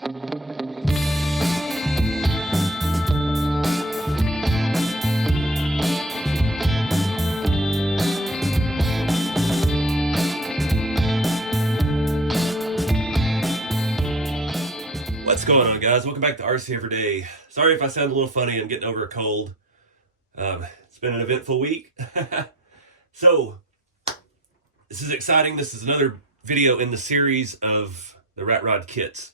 What's going on, guys? Welcome back to RCeveryday. Sorry if I sound a little funny. I'm getting over a cold. It's been an eventful week. So, this is exciting. This is another video in the series of the rat rod kits.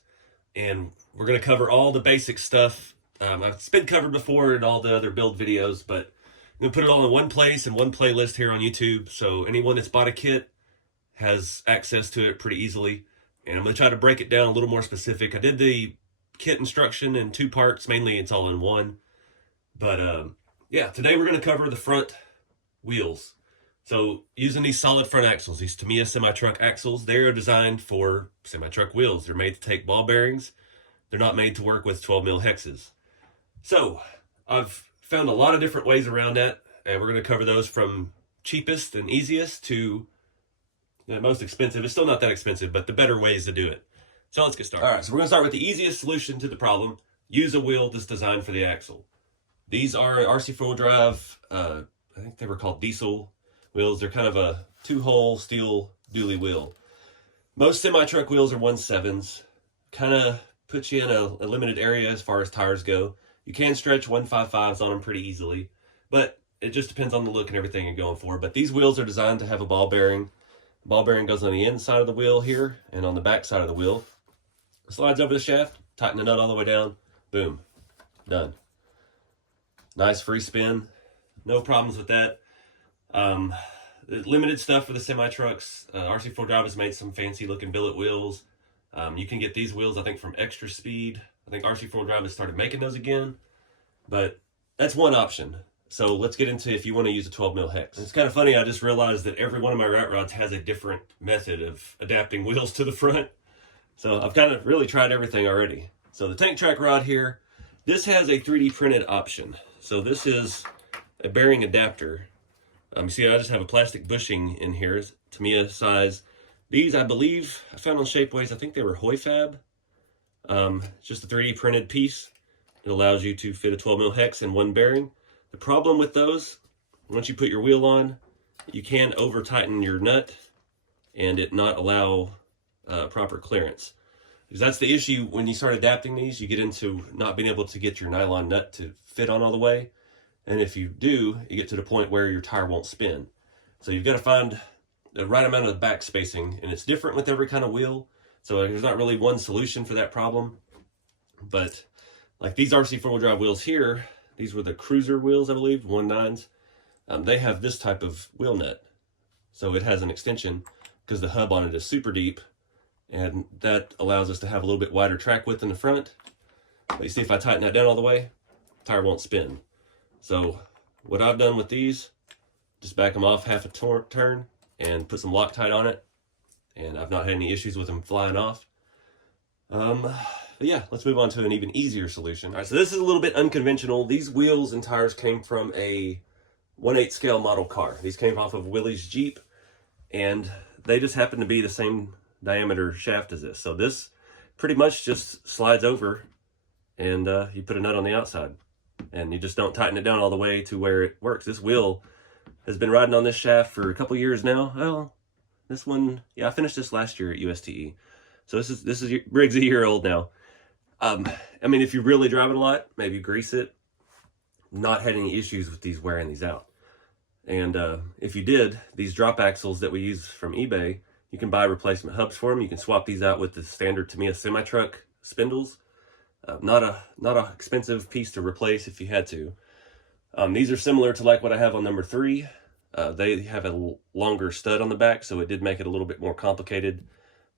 And we're going to cover all the basic stuff. It's been covered before in all the other build videos, but I'm going to put it all in one place and one playlist here on YouTube. So anyone that's bought a kit has access to it pretty easily. And I'm going to try to break it down a little more specific. I did the kit instruction in 2 parts. Mainly it's all in one. But yeah, today we're going to cover the front wheels. So using these solid front axles, these Tamiya semi-truck axles, they are designed for semi-truck wheels. They're made to take ball bearings. They're not made to work with 12mm hexes. So I've found a lot of different ways around that. And we're going to cover those from cheapest and easiest to the most expensive. It's still not that expensive, but the better ways to do it. So let's get started. All right, so we're going to start with the easiest solution to the problem. Use a wheel that's designed for the axle. These are RC four-wheel drive, I think they were called diesel wheels. They're kind of a 2-hole steel dually wheel. Most semi-truck wheels are 1/7s. Kind of puts you in a limited area as far as tires go. You can stretch 155s on them pretty easily, but it just depends on the look and everything you're going for. But these wheels are designed to have a ball bearing. Ball bearing goes on the inside of the wheel here and on the back side of the wheel. Slides over the shaft, tighten the nut all the way down, boom, done. Nice free spin, no problems with that. Limited stuff for the semi-trucks. RC4 Drive has made some fancy looking billet wheels. You can get these wheels, I think, from Extra Speed. I think RC4 Drive has started making those again, but that's one option. So let's get into if you want to use a 12mm hex. It's kind of funny, I just realized that every one of my rat rods has a different method of adapting wheels to the front. So I've kind of really tried everything already. So the tank track rod here, this has a 3D printed option. So this is a bearing adapter. You see I just have a plastic bushing in here, Tamiya size. These I believe I found on Shapeways, I think they were Hoyfab. It's just a 3D printed piece. It allows you to fit a 12mm hex in one bearing. The problem with those, once you put your wheel on, you can over tighten your nut and it not allow proper clearance. Because that's the issue when you start adapting these, you get into not being able to get your nylon nut to fit on all the way. And if you do, you get to the point where your tire won't spin. So you've got to find the right amount of back spacing, and it's different with every kind of wheel. So there's not really one solution for that problem. But like these RC four-wheel drive wheels here, these were the cruiser wheels, I believe, 1/9s. They have this type of wheel nut. So it has an extension because the hub on it is super deep. And that allows us to have a little bit wider track width in the front. But you see if I tighten that down all the way, the tire won't spin. So what I've done with these, just back them off half a turn and put some Loctite on it. And I've not had any issues with them flying off. But yeah, let's move on to an even easier solution. All right, so this is a little bit unconventional. These wheels and tires came from a 1/8 scale model car. These came off of Willie's Jeep, and they just happen to be the same diameter shaft as this. So this pretty much just slides over, and you put a nut on the outside, and you just don't tighten it down all the way to where it works. This wheel has been riding on this shaft for a couple years now. Well, this one, yeah, I finished this last year at USTE. So this is Briggs a year old now. I mean, if you really drive it a lot, maybe grease it. Not had any issues with these wearing these out. And if you did, these drop axles that we use from eBay, you can buy replacement hubs for them. You can swap these out with the standard Tamiya semi-truck spindles. Not a expensive piece to replace if you had to. These are similar to like what I have on number 3. They have a longer stud on the back, so it did make it a little bit more complicated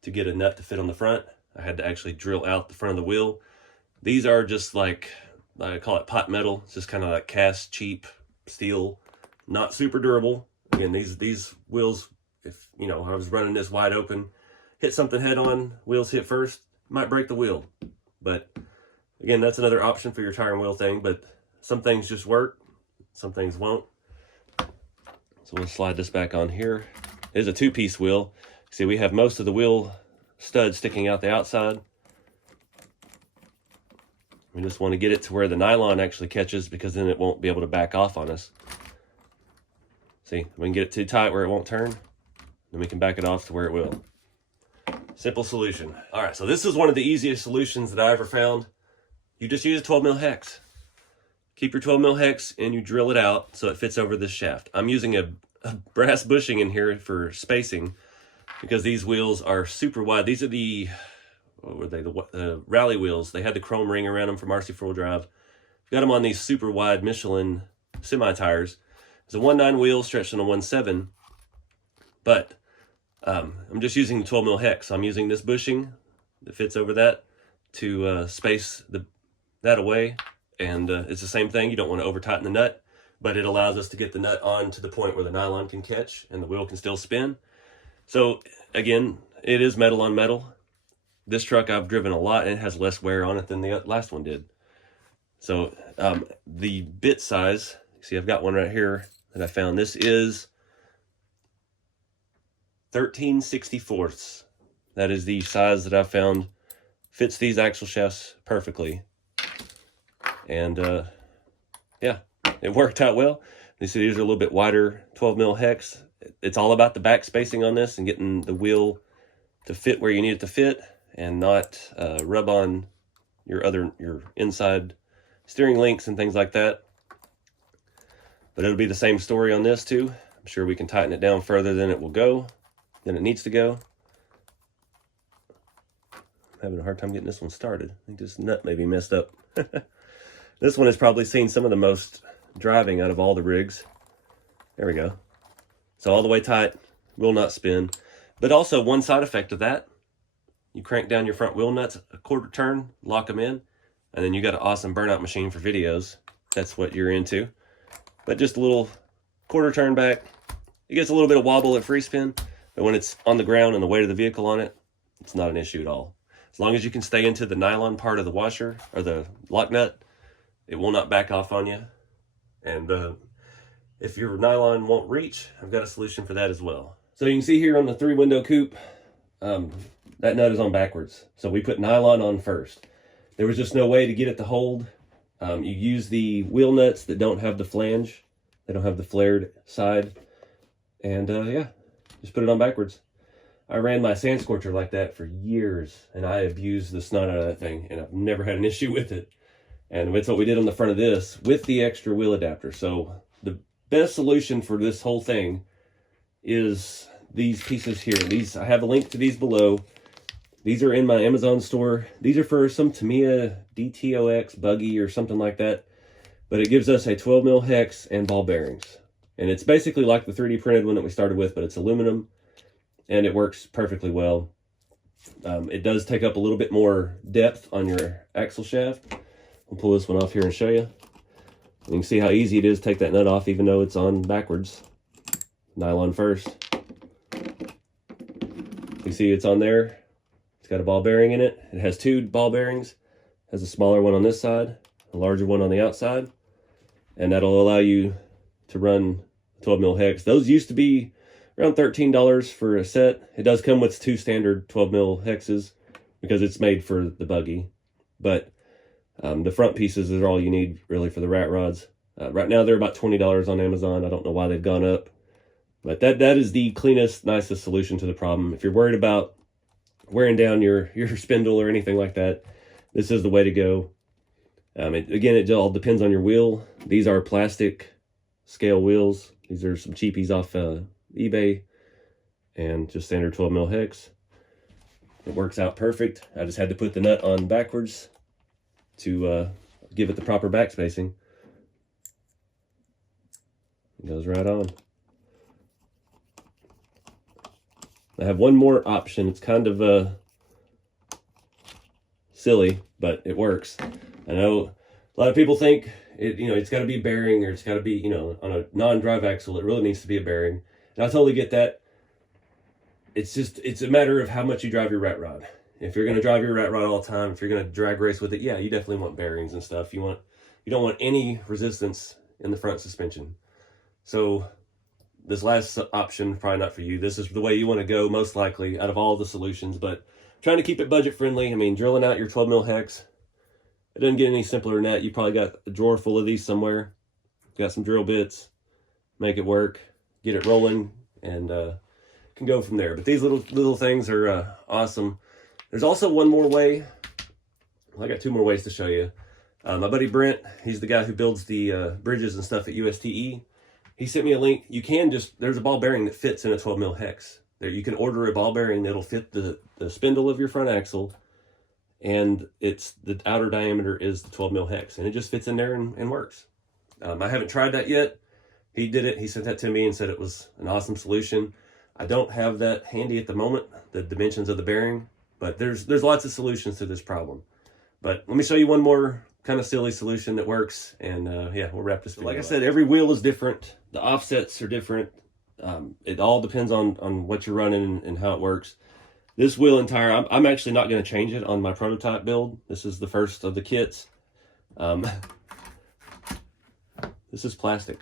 to get a nut to fit on the front. I had to actually drill out the front of the wheel. These are just like, I call it pot metal. It's just kind of like cast, cheap steel, not super durable. Again, these wheels, if you know, I was running this wide open, hit something head on, wheels hit first, might break the wheel. But again, that's another option for your tire and wheel thing, but some things just work, some things won't. So we'll slide this back on here. It is a 2-piece wheel. See, we have most of the wheel studs sticking out the outside. We just want to get it to where the nylon actually catches, because then it won't be able to back off on us. See, we can get it too tight where it won't turn, then we can back it off to where it will. Simple solution. All right, so this is one of the easiest solutions that I ever found. You just use a 12mm hex. Keep your 12mm hex and you drill it out so it fits over this shaft. I'm using a brass bushing in here for spacing because these wheels are super wide. These are the, what were they, the rally wheels. They had the chrome ring around them from RC four-wheel drive. Got them on these super wide Michelin semi tires. It's a 1.9 wheel stretched on a 1.7, but I'm just using the 12mm hex. I'm using this bushing that fits over that to space that away, and it's the same thing. You don't want to over tighten the nut, but it allows us to get the nut on to the point where the nylon can catch and the wheel can still spin. So again, it is metal on metal. This truck I've driven a lot and it has less wear on it than the last one did. So the bit size, see, I've got one right here that I found. This is 13/64. That is the size that I found fits these axle shafts perfectly. And yeah, it worked out well. You see, these are a little bit wider 12mm hex. It's all about the back spacing on this and getting the wheel to fit where you need it to fit and not rub on your inside steering links and things like that. But it'll be the same story on this too. I'm sure we can tighten it down further than it will go, than it needs to go. I'm having a hard time getting this one started. I think this nut may be messed up. This one has probably seen some of the most driving out of all the rigs. There we go. So all the way tight, will not spin. But also one side effect of that, you crank down your front wheel nuts a quarter turn, lock them in, and then you got an awesome burnout machine for videos. That's what you're into. But just a little quarter turn back. It gets a little bit of wobble at free spin, but when it's on the ground and the weight of the vehicle on it, it's not an issue at all. As long as you can stay into the nylon part of the washer or the lock nut, it will not back off on you. And if your nylon won't reach, I've got a solution for that as well. So you can see here on the 3-window coupe, that nut is on backwards. So we put nylon on first. There was just no way to get it to hold. You use the wheel nuts that don't have the flange. They don't have the flared side. And yeah, just put it on backwards. I ran my sand scorcher like that for years, and I abused the snot out of that thing, and I've never had an issue with it. And that's what we did on the front of this with the extra wheel adapter. So the best solution for this whole thing is these pieces here. These, I have a link to these below. These are in my Amazon store. These are for some Tamiya DTOX buggy or something like that. But it gives us a 12mm hex and ball bearings. And it's basically like the 3D printed one that we started with, but it's aluminum. And it works perfectly well. It does take up a little bit more depth on your axle shaft. We'll pull this one off here and show you. You can see how easy it is to take that nut off even though it's on backwards. Nylon first. You see it's on there. It's got a ball bearing in it. It has 2 ball bearings. It has a smaller one on this side, a larger one on the outside. And that'll allow you to run 12mm hex. Those used to be around $13 for a set. It does come with 2 standard 12mm hexes because it's made for the buggy. But the front pieces are all you need really for the rat rods. Right now they're about $20 on Amazon. I don't know why they've gone up. But that is the cleanest, nicest solution to the problem. If you're worried about wearing down your spindle or anything like that, this is the way to go. Again, it all depends on your wheel. These are plastic scale wheels. These are some cheapies off eBay and just standard 12mm hex. It works out perfect. I just had to put the nut on backwards to give it the proper back spacing. It goes right on. I have one more option. It's kind of silly, but it works. I know a lot of people think it's got to be a bearing, or it's got to be, on a non-drive axle, it really needs to be a bearing. And I totally get that. It's a matter of how much you drive your rat rod. If you're going to drive your rat rod all the time, if you're going to drag race with it, yeah, you definitely want bearings and stuff. You don't want any resistance in the front suspension. So this last option, probably not for you. This is the way you want to go, most likely, out of all the solutions, but trying to keep it budget friendly. I mean, drilling out your 12mm hex, It doesn't get any simpler than that. You probably got a drawer full of these somewhere. Got some drill bits, make it work, get it rolling, and can go from there. But these little things are awesome. There's also one more way. Well, I got two more ways to show you. My buddy Brent, he's the guy who builds the bridges and stuff at USTE. He sent me a link. You can there's a ball bearing that fits in a 12mm hex. There, you can order a ball bearing that'll fit the spindle of your front axle, and the outer diameter is the 12mm hex, and it just fits in there and works. I haven't tried that yet. He did it. He sent that to me and said it was an awesome solution. I don't have that handy at the moment, the dimensions of the bearing, but there's lots of solutions to this problem. But let me show you one more kind of silly solution that works, and yeah, we'll wrap this video. Like I said, every wheel is different. The offsets are different. It all depends on what you're running and how it works. This wheel and tire, I'm actually not going to change it on my prototype build. This is the first of the kits. This is plastic.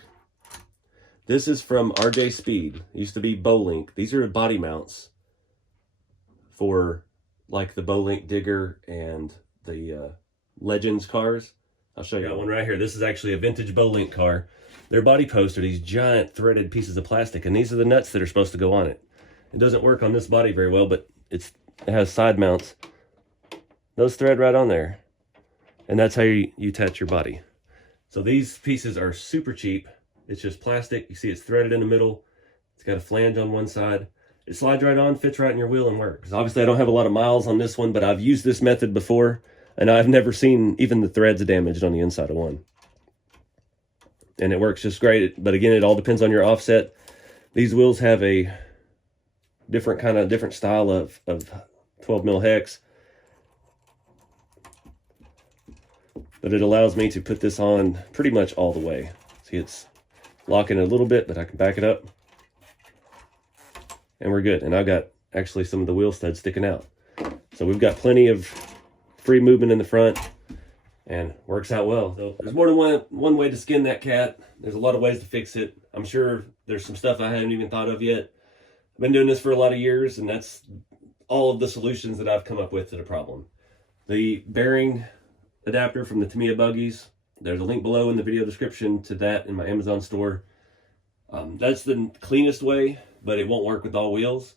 This is from RJ Speed. It used to be Bowlink. These are body mounts for like the Bowlink Digger and the Legends cars. I'll show you. Got one right here. This is actually a vintage Bowlink car. Their body posts are these giant threaded pieces of plastic, and these are the nuts that are supposed to go on it. It doesn't work on this body very well, but it has side mounts. Those thread right on there, and that's how you attach your body. So these pieces are super cheap. It's just plastic. You see it's threaded in the middle. It's got a flange on one side. It slides right on, fits right in your wheel, and works. Obviously, I don't have a lot of miles on this one, but I've used this method before, and I've never seen even the threads damaged on the inside of one. And it works just great. But again, it all depends on your offset. These wheels have a different style of 12mm hex. But it allows me to put this on pretty much all the way. See, it's locking a little bit, but I can back it up. And we're good. And I've got actually some of the wheel studs sticking out. So we've got plenty of free movement in the front, and works out well. So there's more than one way to skin that cat. There's a lot of ways to fix it. I'm sure there's some stuff I haven't even thought of yet. I've been doing this for a lot of years, and that's all of the solutions that I've come up with to the problem. The bearing adapter from the Tamiya buggies, there's a link below in the video description to that in my Amazon store. That's the cleanest way, but it won't work with all wheels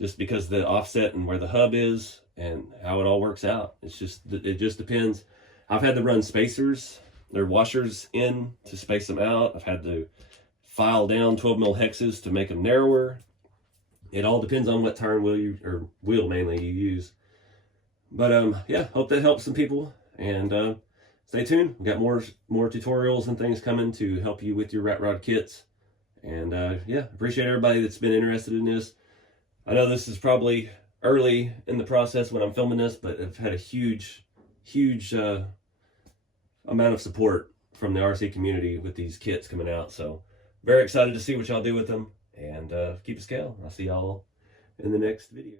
just because the offset and where the hub is and how it all works out. It just depends. I've had to run spacers, they're washers in to space them out. I've had to file down 12mm hexes to make them narrower. It all depends on what tire and wheel mainly you use. But yeah, hope that helps some people, and stay tuned. We've got more tutorials and things coming to help you with your rat rod kits. And yeah, appreciate everybody that's been interested in this. I know this is probably early in the process when I'm filming this, but I've had a huge amount of support from the RC community with these kits coming out. So very excited to see what y'all do with them, and keep a scale. I'll see y'all in the next video.